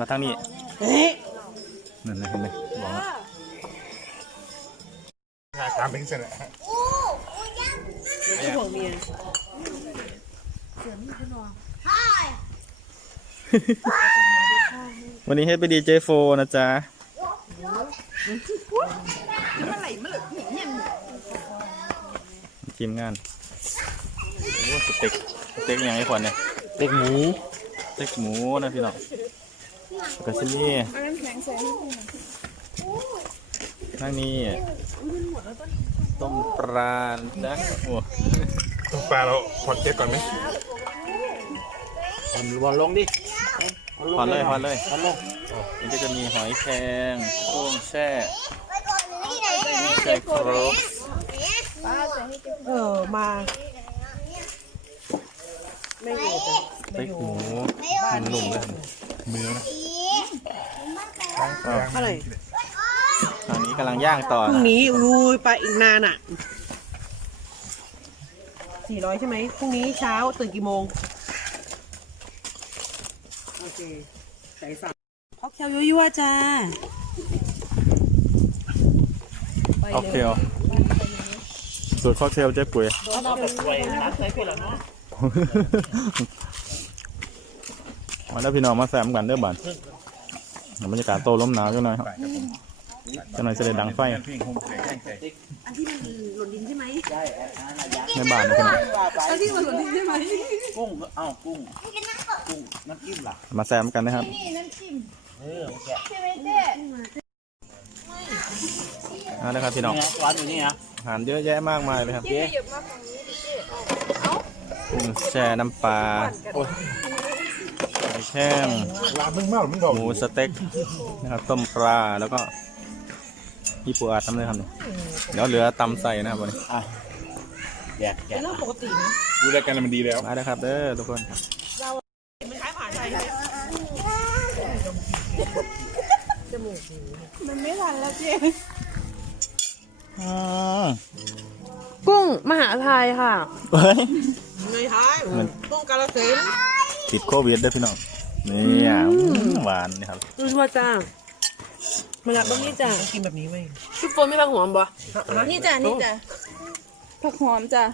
มาทางนี้เอ๊ะนั่นนะเห็นไหมบอกว่าตามเป็นเสร็จแล้วไอ้ห่วงเมียวันนี้ให้ไปดีเจโฟนะจ๊ะทีมงานโอ้สเต็กสเต็กยังไงขวัญเนี่ยเด็กหมูสเต็กหมูนะพี่น้อง กระซินี่ทางนี้ต้มปลานะโอ้ตัวปลาเราพอดเจ็ดก่อนไหมบอลลงดิพอนเลยพอนเลยบอลลงนี่ก็จะมีหอยแครงกุ้งแช่แช่ครบเออมาไม่อยู่จ้ะสเต็กหมูหนุ่มๆเลย มือนะเท่าไหร่ตอนนี้กำลังย่างต่อพรุ่งนะนี้รู้ไปอีกนานอะสี่ร้อยใช่ไหมพรุ่งนี้เช้าตื่นกี่โมง โอเคใจสั่นค็อกเทลยั่วๆจ้าค็อกเทลสูตรค็อกเทลเจ๊ปุ๋ยนอกจากสวยนัดใส่คนละเนาะ มาแล้วพี่น้องมาแซมกันเด้อบันบรรยากาศโตล้มหนาวจังหน่อยครับจังหน่อยจะได้ดังไฟเพลงโฮมไทยแห้งใจอันที่มันหล่นดินใช่ไหมในบ้านนะพี่น้องอันที่มันหล่นดินใช่ไหมกุ้งเอ้ากุ้งกุ้งน้ำจิ้มล่ะมาแซมกันนะครับเออโอเคเอาละครับพี่น้องเนี่ยร้านอยู่นี่นะอาหารเยอะแยะมากมายเลยครับกุ้งแช่น้ำปลา หอยแข้งลามึงเมาหรือมึงดอกหมูสเต็กนะครับต้มปลาแล้วก็ญี่ปุ่นอาดทำเลยครับเนี่ยเดี๋ยวเหลือตำใส่นะครับวันนี้แดกแดเป็นกเรื่องปกตินะดูรายการมันดีแล้วมาแล้วครับเด้อทุกคนมันคล้ายผ่านไทยจมูกมันไม่ทันแล้วเจ๊อืมกุ้งมหาไทยค่ะเฮ้ยในท้ายต้องกาลเซ็น ติดโควิดเด้อพี่น้องนี่อะอืมหวานนี่ครับดูชัวจ้ามาจากตรงนี้จ้ะกินแบบนี้ไหมชุบโฟมไม่ผักหอมบ่นี่จ้ะนี่จ้ะผักหอมจ้ะ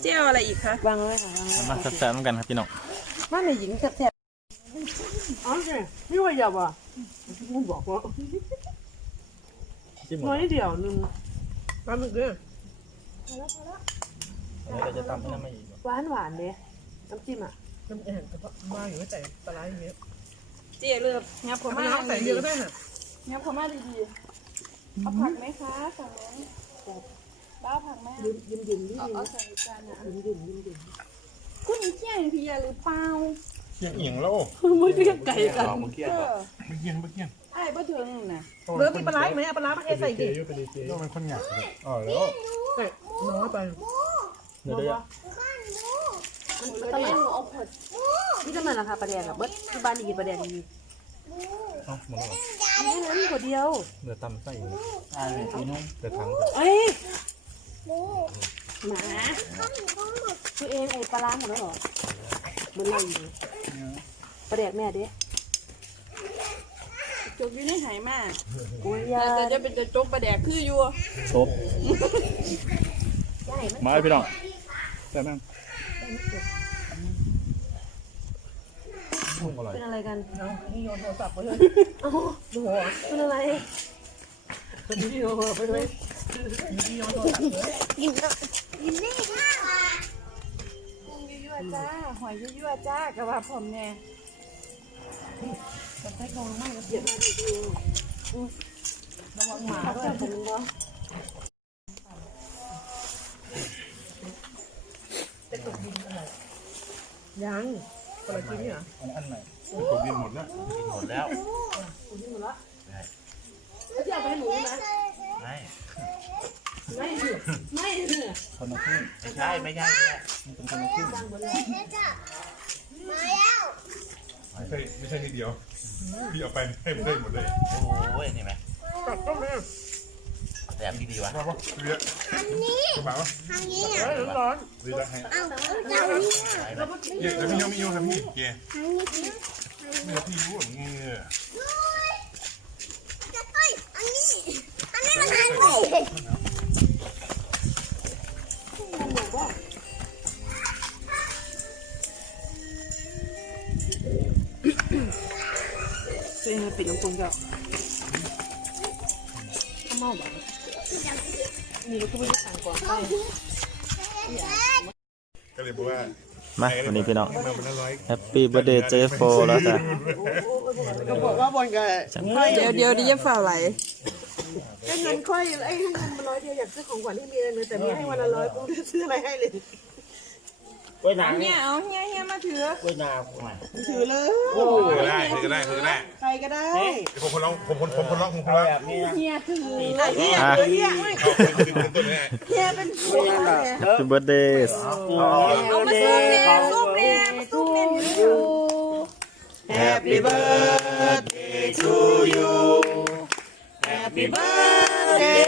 เจียวอะไรอีกคะวางไว้ค่ะวางไว้มาแซ่บๆกันครับพี่น้องบ้านในหญิงแซ่บๆอ๋อใช่ไม่ไหวหยับอะกูบอกว่าจิ้มหมน้อยดนิดเดียวนึงปลาหมึกเนี่ยเราจะตำให้น้ำไม่อีกหวานหวานเด้น้ำจิ้มอะ น้ำแอนกับมาอยู่ไม่ใส่ปลาไหลอย่างเงี้ยเจียเลือกงับผมมะมานาวใส่เยอะก็ได้น่ะงับผมมาดีๆเอาผักไหมคะสั่งแล้วบ้าผักไหมยืมยืมยืมยืมเอาเอาใส่จานนะยืมยืมยืมยืมคุณเที่ยงเพียหรือเปล่าเกี่ยงเอียงแล้วไม่เรียกไก่กันลองมึงเครียดเอป่ะอไม่เกี่ยงไม่เกี่ยงไอ้บ่ถึงน่ะเหลือมีปลาไหลไหมเอาปลาไหลมาเทใส่ดิก็มันคนหยาบอ๋อแล้วใส่น้อยไปเดี๋ยวเดี๋ยว มันมันต้องหนูเอาผดนี่ทำไมราคาปลาแดงอะเบิร์ดที่บ้านนี่กินปลาแดงดีเอาหมดแล้วเหรอนี่นะนี่ขวดเดียว เหลือตำใส่อยู่อ่าเลยพี่นุ่มเหลือถังเอ้ยหมาตัวเองไอ้ปลาล้างหมดแล้วเหรอมันอะไรอยู่ปลาแดกแม่เด้จกอยู่ในไหมาโอ้ยยาแต่จะเป็นจะจกประแดกคืออยู่ซบมาเลยพี่น้องแซ่บมากอร่อยเป็นอะไรกันนี่โยนโทรศัพท์ไปเลยเอ้าเป็นอะไรนี่โยนไปเลยนี่โยนโทรศัพท์เลยกุ้งยั่วๆจ้า หอยยั่วๆจ้ากระว่าผมแน่หมาด้วยผมก็ยัง คนละชิ้นเนี่ยอันอันไหนตัวดินหมดแล้วกินหมดแล้วแล้วที่เอาไปให้หนูใช่ไหมไม่ไม่ไม่เนี่ยคนละครึ่งไม่ใช่ไม่ใช่ไม่ใช่มันเป็นคนละครึ่งไม่ใช่ไม่ใช่นิดเดียวพี่เอาไปให้ผมได้หมดเลยโอ้ยนี่ไหมตัดต้มเลย แดกดีๆวะว่าปะเรียอันนี้กระเป๋าเฮ้ยร้อนเรียกให้เยอะแล้วพี่ยังไม่ยุ่งครับพี่เกียร์ไม่รู้พี่รู้เหมือนไงเนี่ยตัวเองปิดลำโพงจ้ะข้าว เมาบ่นี่เราก็ไม่ได้สั่งก่อนไปก็เลยบอกว่ามาวันนี้พี่น้องมาเป็นร้อยแฮปปี้เบ t ร์ a เดย์เจโฟแล้วจ้ะก็บอกว่าบอลกับเดี๋ยวเดี๋ยวดิจะฝ่าไหลให้เงินค่อยไอ้ให้เงินมาร้อยเดียวอยากซื้อของขวัญให้เมียเลยแต่เมียให้วันละร้อยปุ๊บซื้ออะไรให้เลย กล้วยหนางเนี่ยเอาเฮียเฮียมาถือกล้วยหนางใหม่ถือเลยคุยก็ได้คุยก็ได้คุยก็ได้ใครก็ได้เดี๋ยวผมคนร้องผมคนผมคนร้องผมคนเอาร้องแบบนี้นะเฮียถือไอ้เหี้ยอะไอ้เหี้ยเอาเป็นเป็นตัวนี้เหี้ยเป็นผัวเลยแฮปปี้เบ t ร์ a เดย์เอามาซุ่มเนี่ยซุ่มเนี่ยมาซุ่มเนี่ยอยู่ Happy birthday to you Happy birthday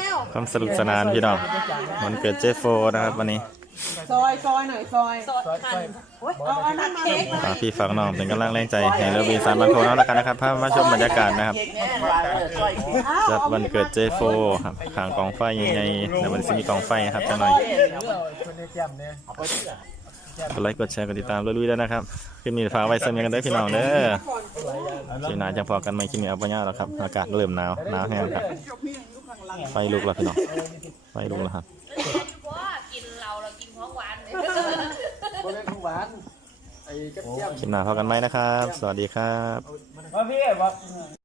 ค้กแล้วความสนุกสนานพี่น้องวันเกิดเจโฟนะครับวันนี้ซอยซอยหน่อยซอยสดหั่นเอาเอานั่นมาฝากพี่ฝากน้องเป็นกำลังแรงใจให้เราบีสานบันโคน้องแล้วกันนะครับพามาชมบรรยากาศนะครับเค้กแน่วางเลยสร้อยจัดวันเกิดเจโฟครับขางกองไฟใหญ่ๆในวันนี้มีกองไฟนะครับจังหน่อย เอาไปที่ไหนกดไลค์กดแชร์กดติดตามลุยๆด้วยนะครับคลิปนี้ฝากไว้เสมอกันได้อพี่น้องเด้อคลิปหน้าจะพอกันไหมคลิปนี้เอาไปย่าแล้วครับ อากาศเริ่มหนาวหนาวแห้งครับ ไฟลุกแล้วพี่น้อง ไฟลุกแล้วครับกินเราเรากินของหวานเลยคนนั้นของหวานไอ้กระเจี๊ยบคลิปหน้าพอกันไหมนะครับ สวัสดีครับมาพี่บอก